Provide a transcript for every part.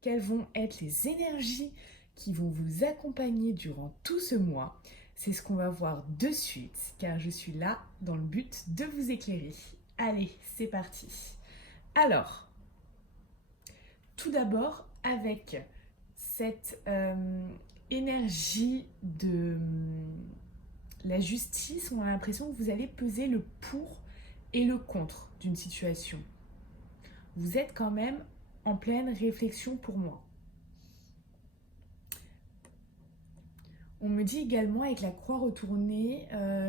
quelles vont être les énergies qui vont vous accompagner durant tout ce mois. C'est ce qu'on va voir de suite, car je suis là dans le but de vous éclairer. Allez, c'est parti. Alors, tout d'abord, avec cette énergie de la justice, on a l'impression que vous allez peser le pour et le contre d'une situation. Vous êtes quand même en pleine réflexion pour moi. On me dit également avec la croix retournée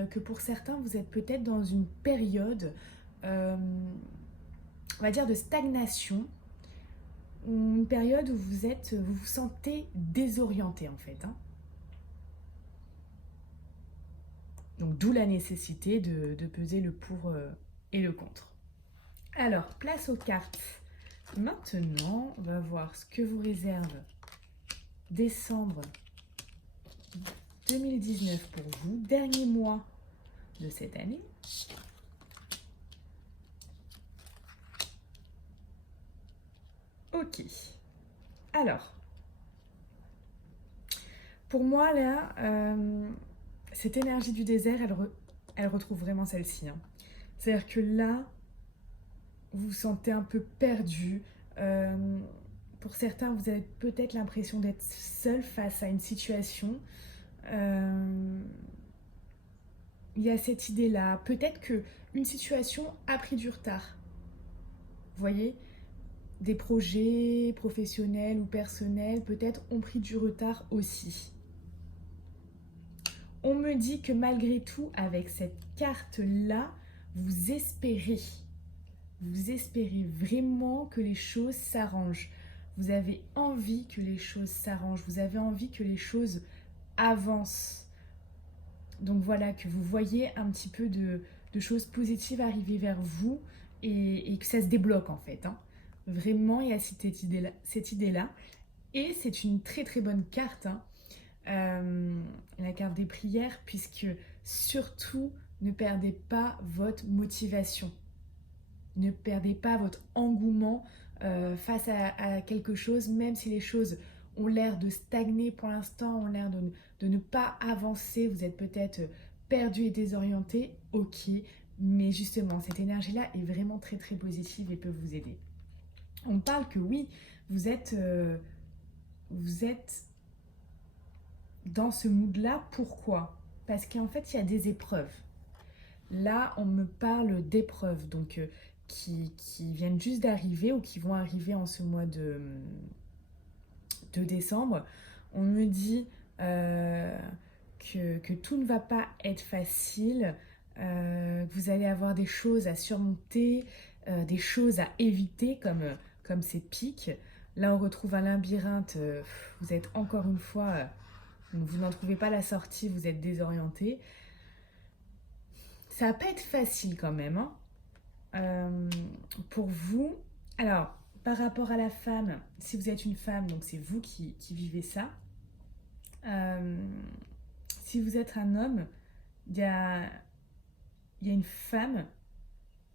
que pour certains, vous êtes peut-être dans une période, on va dire, de stagnation, une période où vous vous sentez désorienté en fait. Donc d'où la nécessité de peser le pour et le contre. Alors, place aux cartes. Maintenant, on va voir ce que vous réserve décembre 2019 pour vous, dernier mois de cette année. Ok. Alors, pour moi, là, cette énergie du désert, elle retrouve vraiment celle-ci. C'est-à-dire que là, vous vous sentez un peu perdu. Pour certains, vous avez peut-être l'impression d'être seul face à une situation. Il y a cette idée-là. Peut-être qu'une situation a pris du retard. Vous voyez, des projets professionnels ou personnels peut-être ont pris du retard aussi. On me dit que malgré tout, avec cette carte-là, vous espérez vraiment que les choses s'arrangent. Vous avez envie que les choses s'arrangent. Vous avez envie que les choses avancent. Donc voilà, que vous voyez un petit peu de choses positives arriver vers vous et que ça se débloque en fait. Vraiment, il y a cette idée-là. Et c'est une très très bonne carte, la carte des prières, puisque surtout, ne perdez pas votre motivation. Ne perdez pas votre engouement face à quelque chose, même si les choses ont l'air de stagner pour l'instant, ont l'air de ne pas avancer, vous êtes peut-être perdu et désorienté, ok, mais justement, cette énergie-là est vraiment très très positive et peut vous aider. On parle que oui, vous êtes dans ce mood-là, pourquoi? Parce qu'en fait, il y a des épreuves. Là, on me parle d'épreuves, donc qui viennent juste d'arriver ou qui vont arriver en ce mois de décembre. On me dit que tout ne va pas être facile, que vous allez avoir des choses à surmonter, des choses à éviter comme ces pics. Là, on retrouve un labyrinthe, vous êtes encore une fois, vous n'en trouvez pas la sortie, vous êtes désorienté. Ça va pas être facile quand même, euh, pour vous. Alors, par rapport à la femme, si vous êtes une femme, donc c'est vous qui vivez ça. Euh, si vous êtes un homme, il y a, il y a une femme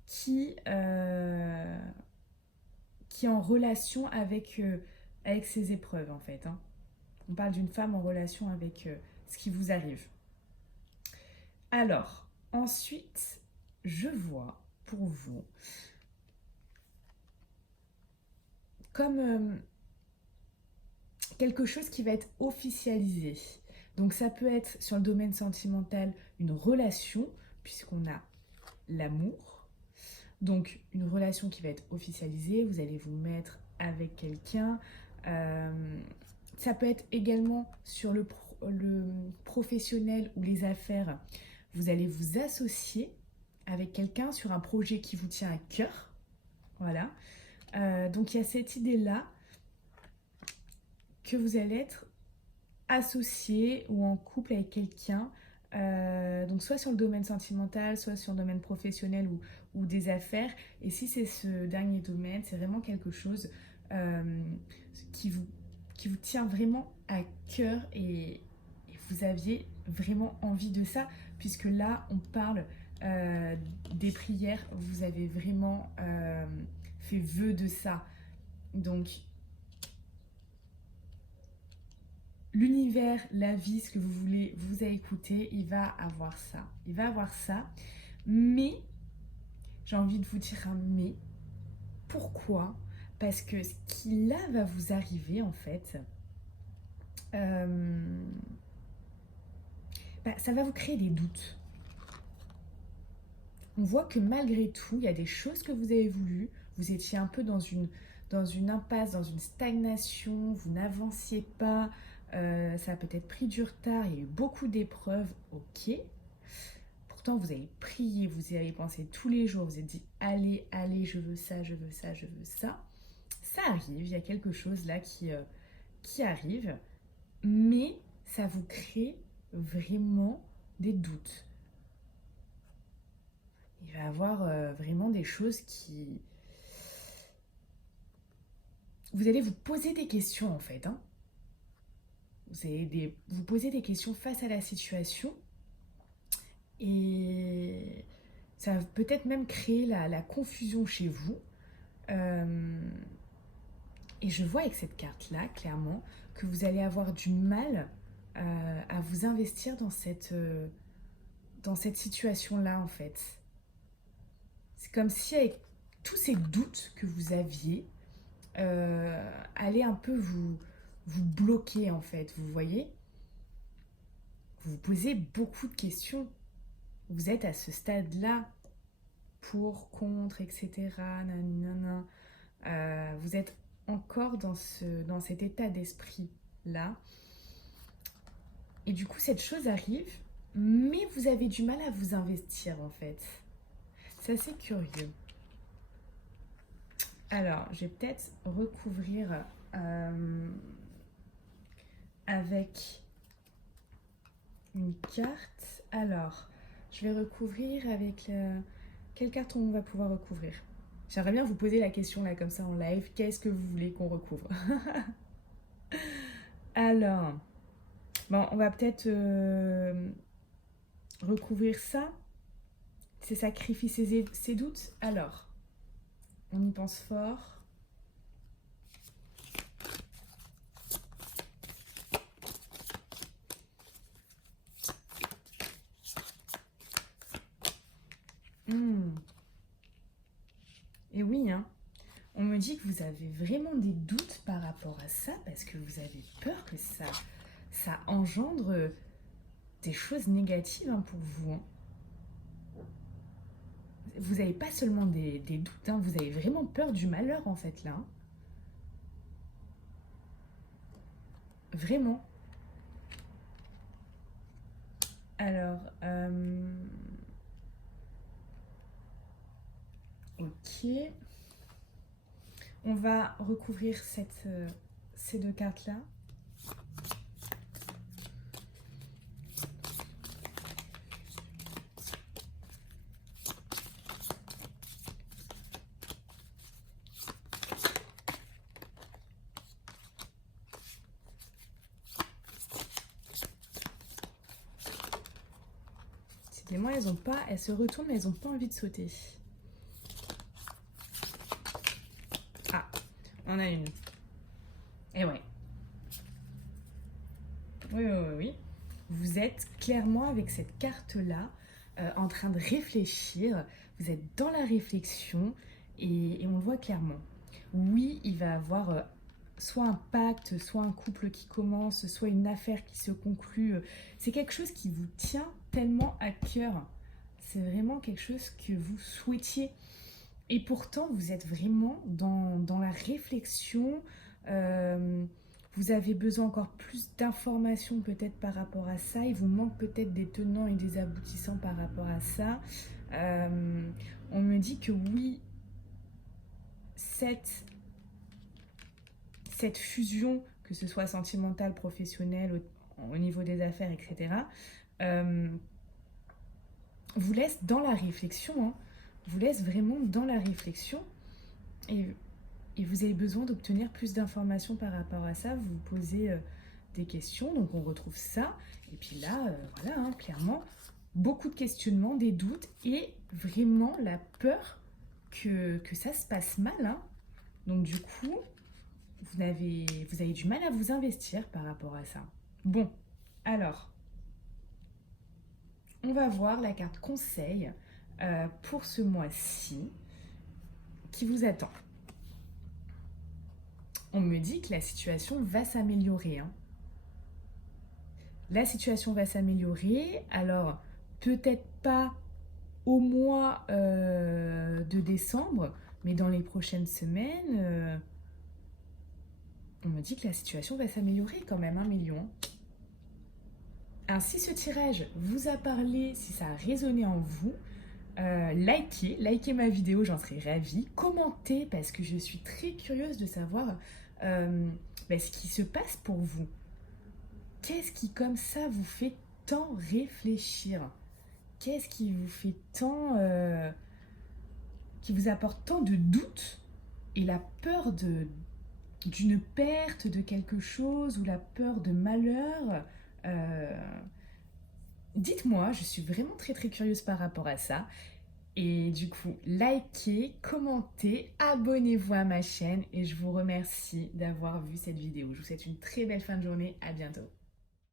qui est en relation avec ses épreuves, en fait. On parle d'une femme en relation avec ce qui vous arrive. Alors, ensuite, je vois pour vous comme quelque chose qui va être officialisé. Donc ça peut être sur le domaine sentimental une relation, puisqu'on a l'amour. Donc une relation qui va être officialisée, vous allez vous mettre avec quelqu'un. Euh, Ça peut être également sur le professionnel ou les affaires. Vous allez vous associer avec quelqu'un sur un projet qui vous tient à cœur. Voilà. Donc il y a cette idée-là que vous allez être associé ou en couple avec quelqu'un, donc soit sur le domaine sentimental, soit sur le domaine professionnel ou des affaires. Et si c'est ce dernier domaine, c'est vraiment quelque chose euh, qui, vous, qui vous tient vraiment à cœur et vous aviez vraiment envie de ça, puisque là, on parle des prières, vous avez vraiment fait vœu de ça. Donc, l'univers, la vie, ce que vous voulez, vous a écouté, il va avoir ça. Il va avoir ça. Mais, j'ai envie de vous dire un mais. Pourquoi? Parce que ce qui là va vous arriver en fait, euh, ça va vous créer des doutes. On voit que malgré tout, il y a des choses que vous avez voulu. Vous étiez un peu dans une impasse, dans une stagnation, vous n'avanciez pas, ça a peut-être pris du retard, il y a eu beaucoup d'épreuves, ok. Pourtant, vous avez prié, vous y avez pensé tous les jours, vous vous êtes dit, allez, allez, je veux ça, je veux ça, je veux ça. Ça arrive, il y a quelque chose là qui arrive, mais ça vous crée vraiment des doutes. Il va y avoir vraiment des choses qui... Vous allez vous poser des questions en fait. Hein. Vous posez des questions face à la situation et ça va peut-être même créer la confusion chez vous. Et je vois avec cette carte-là, clairement, que vous allez avoir du mal à vous investir dans cette situation-là en fait. C'est comme si avec tous ces doutes que vous aviez, allez un peu vous bloquer en fait, vous voyez. Vous vous posez beaucoup de questions. Vous êtes à ce stade-là, pour, contre, etc. Nanana. Vous êtes encore dans cet état d'esprit-là. Et du coup, cette chose arrive, mais vous avez du mal à vous investir en fait. C'est assez curieux. Alors, je vais peut-être recouvrir avec une carte. Alors, je vais recouvrir avec... Quelle carte on va pouvoir recouvrir? J'aimerais bien vous poser la question là comme ça en live. Qu'est-ce que vous voulez qu'on recouvre? Alors, bon, on va peut-être recouvrir ça. C'est sacrifier ses doutes. Alors, on y pense fort. Et oui, hein, on me dit que vous avez vraiment des doutes par rapport à ça parce que vous avez peur que ça engendre des choses négatives hein, pour vous. Hein. Vous n'avez pas seulement des doutes, hein, vous avez vraiment peur du malheur en fait là. Hein. Vraiment. Alors, ok. On va recouvrir ces deux cartes-là. Décidément, elles se retournent, mais elles n'ont pas envie de sauter. Ah, on a une. Et ouais. Oui, oui, oui, oui. Vous êtes clairement avec cette carte-là en train de réfléchir. Vous êtes dans la réflexion et on le voit clairement. Oui, il va y avoir soit un pacte, soit un couple qui commence, soit une affaire qui se conclut. C'est quelque chose qui vous tient tellement à cœur. C'est vraiment quelque chose que vous souhaitiez. Et pourtant, vous êtes vraiment dans la réflexion. Vous avez besoin encore plus d'informations peut-être par rapport à ça. Il vous manque peut-être des tenants et des aboutissants par rapport à ça. On me dit que oui, cette fusion, que ce soit sentimentale, professionnelle, au niveau des affaires, etc., vous laisse dans la réflexion. Hein. Vous laisse vraiment dans la réflexion. Et vous avez besoin d'obtenir plus d'informations par rapport à ça. Vous vous posez des questions, donc on retrouve ça. Et puis là, voilà, hein, clairement, beaucoup de questionnements, des doutes et vraiment la peur que ça se passe mal. Hein. Donc du coup, vous avez du mal à vous investir par rapport à ça. Bon, alors, on va voir la carte conseil pour ce mois-ci qui vous attend. On me dit que la situation va s'améliorer, hein. La situation va s'améliorer, alors peut-être pas au mois de décembre, mais dans les prochaines semaines, on me dit que la situation va s'améliorer quand même, 1 million. Alors si ce tirage vous a parlé, si ça a résonné en vous, likez ma vidéo, j'en serais ravie. Commentez parce que je suis très curieuse de savoir ce qui se passe pour vous. Qu'est-ce qui comme ça vous fait tant réfléchir? Qu'est-ce qui vous fait tant... qui vous apporte tant de doutes et la peur d'une perte de quelque chose ou la peur de malheur? Dites-moi, je suis vraiment très très curieuse par rapport à ça. Et du coup, likez, commentez, abonnez-vous à ma chaîne et je vous remercie d'avoir vu cette vidéo. Je vous souhaite une très belle fin de journée. À bientôt.